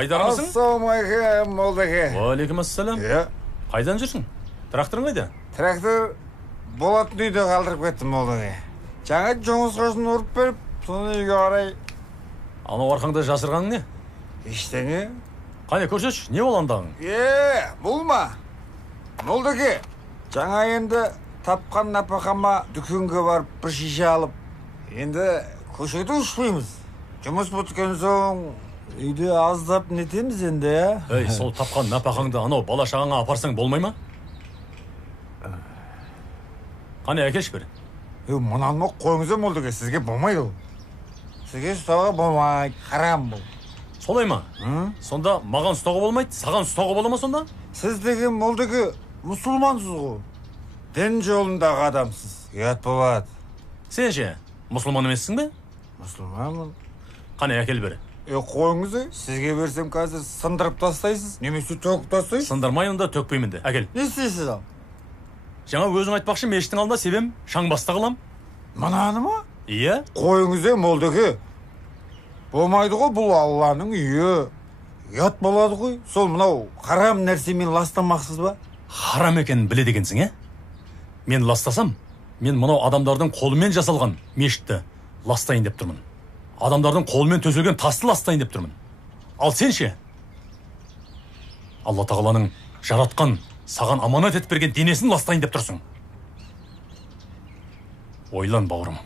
Айдармысың? Ассалаумағалейкум, молдаке. Уалейкумассалам. Қайдан жүрсің? Тракторың қайда? Трактор болатын үйде қалдырып кеттім, молдаке. Жаңа жоңызғасын ұрып беріп, соны үйге қарай. Анау арқаңда жасырғаның не? Ештеңе. Қане көрсетші, не ол андағың? Бұл ма? Молдаке, жаңа енді тапқан напақама дүкенге барып бір шише алып, енді көшеде ұшпаймыз. Жұмыс біткен соң үйде аздап нетеміз енді, Ей, сол тапқан напақаңды анау бала шағаңа апарсаң болмай ма? Қане әкелші бір. Мұнан қойыңыз молдаке, сізге болмайды ол. Сізге ұстауға болмайды, харам бұл. Солай ма? Сонда маған ұстауға болмайды, саған ұстауға бола ма сонда? Сіз деген молдаке мұсылмансыз ғой. Дін жолындағы адамсыз. Ұят болады. Сен ше, мұсылман емессің бе? Мұсылманмын. Қане әкел бір. Қойыңыз, сізге берсем қазір сындырып тастайсыз, немесе төгіп тастайсыз. Сындырмайын да төкпеймін де. Әкел. Не істейсіз ал? Жаңа өзің айтпақшы, мешіттің алдында себем шаң баста қылам. Мынаны ма? Иә? Қойыңыз, молдаке. Болмайды ғой, бұл Алланың үйі. Ұят болады ғой. Сол мынау харам нәрсемен ластамақсыз ба? Харам екенін біледі екенсің, Мен ластасам, мен мынау адамдардың қолымен жасалған мешітті ластайын деп тұрмын. Адамдардың қолымен төселген тасты ластайын деп тұрмын. Ал сен ше? Алла тағаланың жаратқан, саған аманат етіп берген денесін ластайын деп тұрсың. Ойлан, бауырым.